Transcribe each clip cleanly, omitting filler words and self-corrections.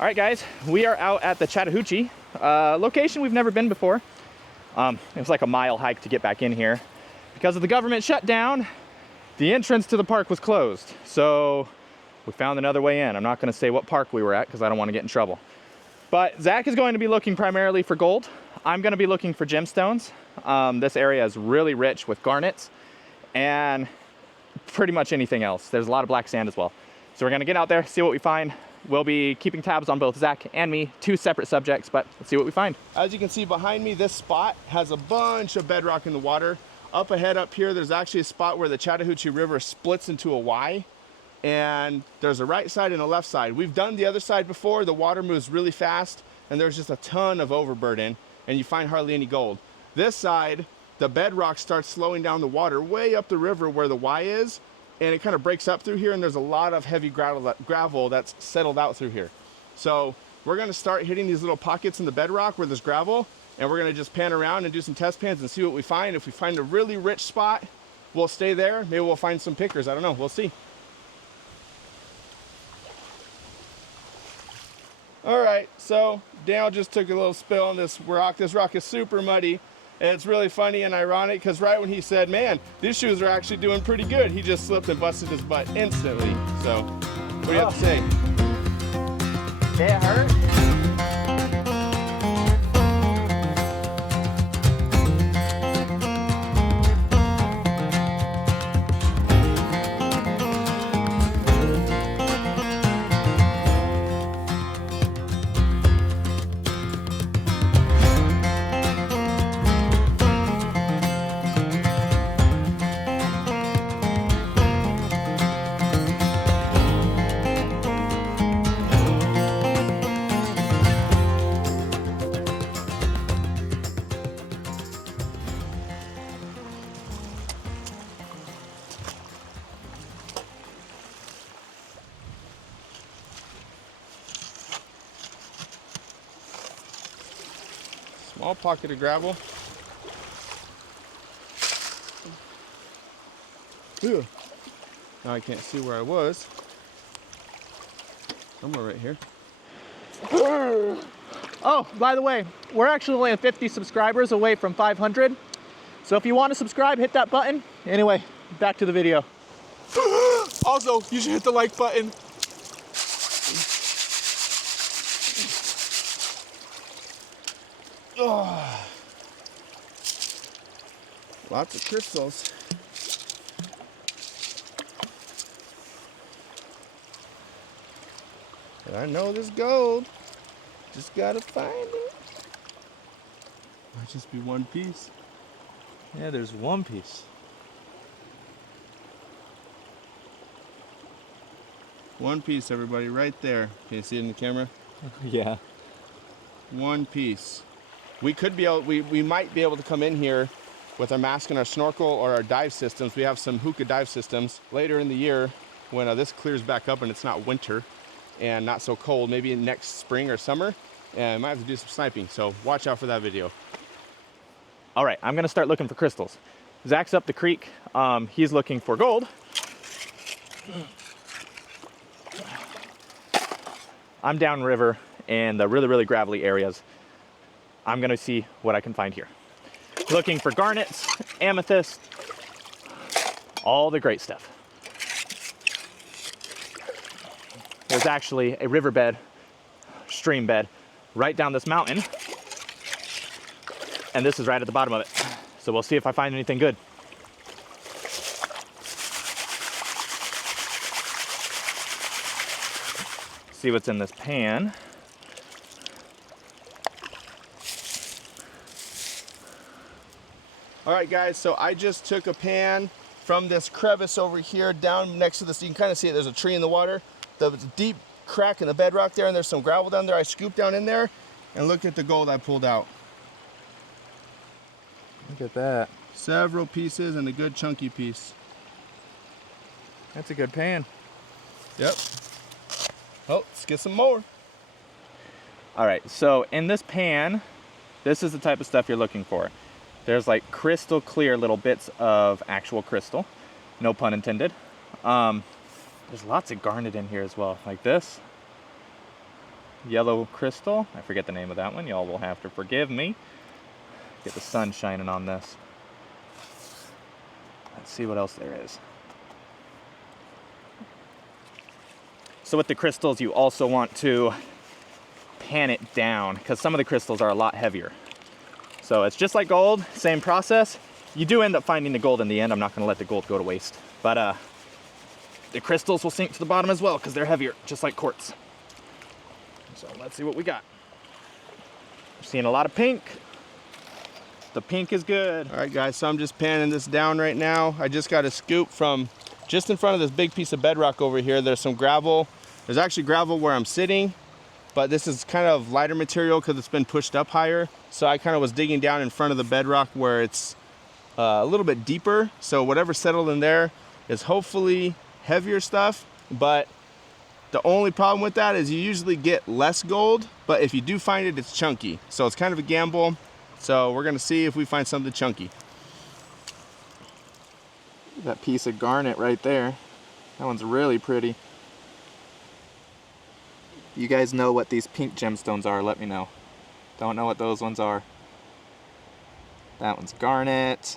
All right, guys, we are out at the Chattahoochee location we've never been before. It was like a mile hike to get back in here. Because of the government shutdown, the entrance to the park was closed. So we found another way in. I'm not gonna say what park we were at because I don't wanna get in trouble. But Zach is going to be looking primarily for gold. I'm gonna be looking for gemstones. This area is really rich with garnets and pretty much anything else. There's a lot of black sand as well. So we're gonna get out there, see what we find. We'll be keeping tabs on both Zach and me, two separate subjects, but let's see what we find. As you can see behind me, this spot has a bunch of bedrock in the water. Up ahead up here, there's actually a spot where the Chattahoochee River splits into a Y, and there's a right side and a left side. We've done the other side before. The water moves really fast, and there's just a ton of overburden, and you find hardly any gold. This side, the bedrock starts slowing down the water way up the river where the Y is, and it kind of breaks up through here, and there's a lot of heavy gravel that's settled out through here. So we're gonna start hitting these little pockets in the bedrock where there's gravel, and we're gonna just pan around and do some test pans and see what we find. If we find a really rich spot, we'll stay there. Maybe we'll find some pickers, I don't know, we'll see. All right, so Daniel just took a little spill on this rock. This rock is super muddy. And it's really funny and ironic because right when he said, man, these shoes are actually doing pretty good, he just slipped and busted his butt instantly. So, what do you have to say? Did it hurt? Small pocket of gravel. Ew. Now I can't see where I was. Somewhere right here. Oh, by the way, we're actually only 50 subscribers away from 500. So if you want to subscribe, hit that button. Anyway, back to the video. Also, you should hit the like button. Oh. Lots of crystals. And I know there's gold. Just gotta find it. Might just be one piece. Yeah, there's one piece. One piece, everybody, right there. Can you see it in the camera? Yeah. One piece. We could be able, we might be able to come in here with our mask and our snorkel or our dive systems. We have some hookah dive systems later in the year when this clears back up and it's not winter and not so cold, maybe in next spring or summer, and I might have to do some sniping. So watch out for that video. All right, I'm gonna start looking for crystals. Zach's up the creek. He's looking for gold. I'm downriver in the really, really gravelly areas. I'm gonna see what I can find here. Looking for garnets, amethyst, all the great stuff. There's actually a riverbed, stream bed, right down this mountain. And this is right at the bottom of it. So we'll see if I find anything good. See what's in this pan. All right, guys, so I just took a pan from this crevice over here down next to this. You can kind of see it, there's a tree in the water. There's a deep crack in the bedrock there, and there's some gravel down there. I scooped down in there, and look at the gold I pulled out. Look at that. Several pieces and a good chunky piece. That's a good pan. Yep. Oh, let's get some more. All right, so in this pan, this is the type of stuff you're looking for. There's like crystal clear little bits of actual crystal, no pun intended. There's lots of garnet in here as well, like this. yellow crystal. I forget the name of that one. Y'all will have to forgive me. Get the sun shining on this. Let's see what else there is. So with the crystals, you also want to pan it down because some of the crystals are a lot heavier. So it's just like gold, same process. You do end up finding the gold in the end. I'm not going to let the gold go to waste. But the crystals will sink to the bottom as well because they're heavier, just like quartz. So let's see what we got. We're seeing a lot of pink. The pink is good. All right, guys, so I'm just panning this down right now. I just got a scoop from just in front of this big piece of bedrock over here. There's some gravel. There's actually gravel where I'm sitting, but this is kind of lighter material because it's been pushed up higher. So I kind of was digging down in front of the bedrock where it's a little bit deeper. So whatever settled in there is hopefully heavier stuff, but the only problem with that is you usually get less gold, but if you do find it, it's chunky. So it's kind of a gamble. So we're gonna see if we find something chunky. That piece of garnet right there. That one's really pretty. You guys know what these pink gemstones are, let me know. Don't know what those ones are. That one's garnet.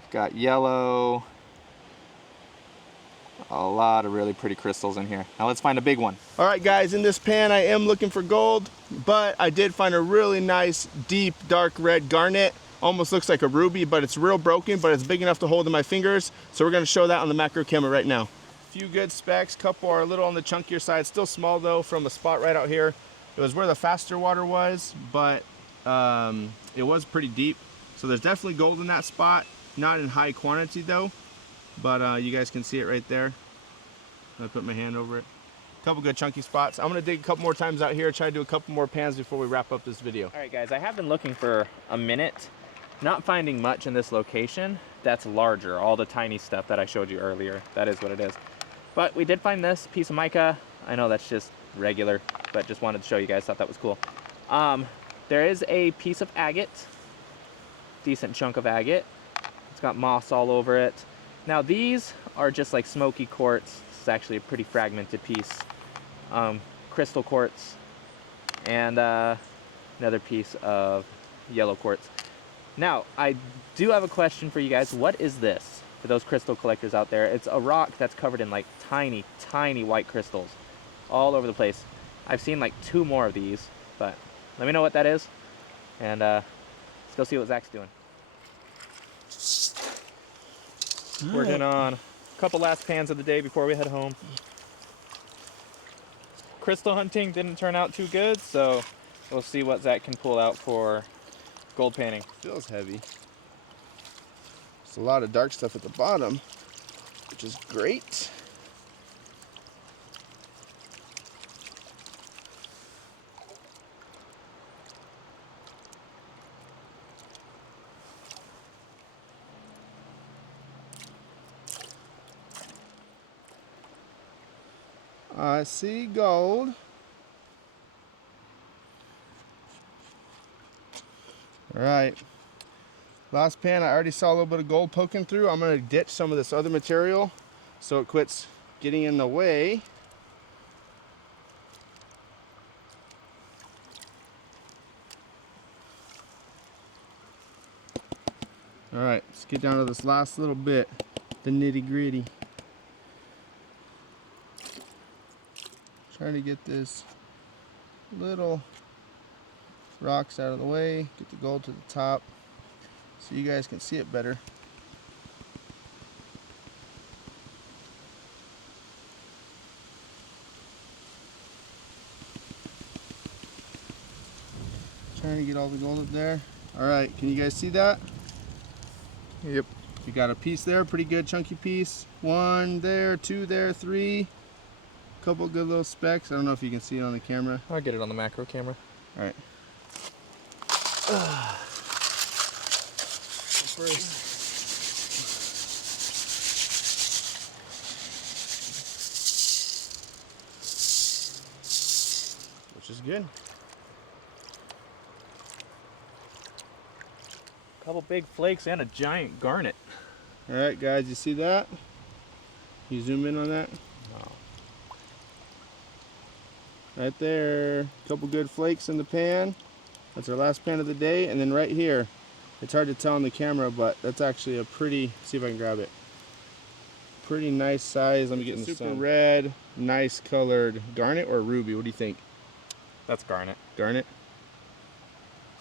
We've got yellow. A lot of really pretty crystals in here. Now let's find a big one. All right, guys, in this pan, I am looking for gold, but I did find a really nice, deep, dark red garnet. Almost looks like a ruby, but it's real broken, but it's big enough to hold in my fingers. So we're gonna show that on the macro camera right now. Few good specks, couple are a little on the chunkier side, still small though from a spot right out here. It was where the faster water was, but it was pretty deep. So there's definitely gold in that spot, not in high quantity though, but you guys can see it right there. I put my hand over it. A couple good chunky spots. I'm gonna dig a couple more times out here, try to do a couple more pans before we wrap up this video. All right, guys, I have been looking for a minute, not finding much in this location that's larger. All the tiny stuff that I showed you earlier, that is what it is. But we did find this piece of mica. I know that's just regular, but just wanted to show you guys, thought that was cool. There is a piece of agate, decent chunk of agate. It's got moss all over it. Now these are just like smoky quartz. This is actually a pretty fragmented piece. Crystal quartz and another piece of yellow quartz. Now, I do have a question for you guys. What is this? For those crystal collectors out there, it's a rock that's covered in like tiny, tiny white crystals all over the place. I've seen like 2 more of these, but let me know what that is, and let's go see what Zach's doing. Working on a couple last pans of the day before we head home. Crystal hunting didn't turn out too good, so we'll see what Zach can pull out for gold panning. Feels heavy. There's a lot of dark stuff at the bottom, which is great. I see gold. All right. Last pan, I already saw a little bit of gold poking through. I'm gonna ditch some of this other material so it quits getting in the way. All right, let's get down to this last little bit, the nitty gritty. Trying to get this little rocks out of the way, get the gold to the top so you guys can see it better. Trying to get all the gold up there. All right, can you guys see that? Yep. We got a piece there, pretty good chunky piece. 1 there, 2 there, 3. Couple good little specks. I don't know if you can see it on the camera. I'll get it on the macro camera. All right. First. Which is good. Couple big flakes and a giant garnet. All right, guys, you see that? Can you zoom in on that? Wow. Right there, a couple good flakes in the pan. That's our last pan of the day. And then right here, it's hard to tell on the camera, but that's actually a pretty, see if I can grab it. Pretty nice size. Let me get in the sun. Super red, nice colored garnet or ruby. What do you think? That's garnet. Garnet.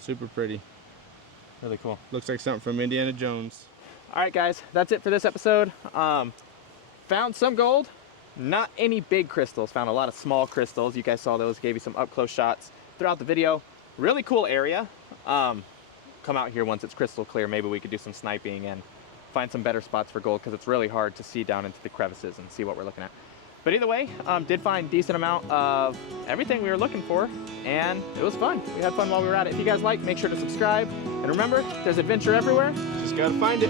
Super pretty. Really cool. Looks like something from Indiana Jones. All right, guys, that's it for this episode. Found some gold, not any big crystals. Found a lot of small crystals. You guys saw those. Gave you some up close shots throughout the video. Really cool area. Come out here once it's crystal clear. Maybe we could do some sniping and find some better spots for gold, because it's really hard to see down into the crevices and see what we're looking at. But either way, did find a decent amount of everything we were looking for, and it was fun. We had fun while we were at it. If you guys like, make sure to subscribe. And remember, there's adventure everywhere. Just gotta find it.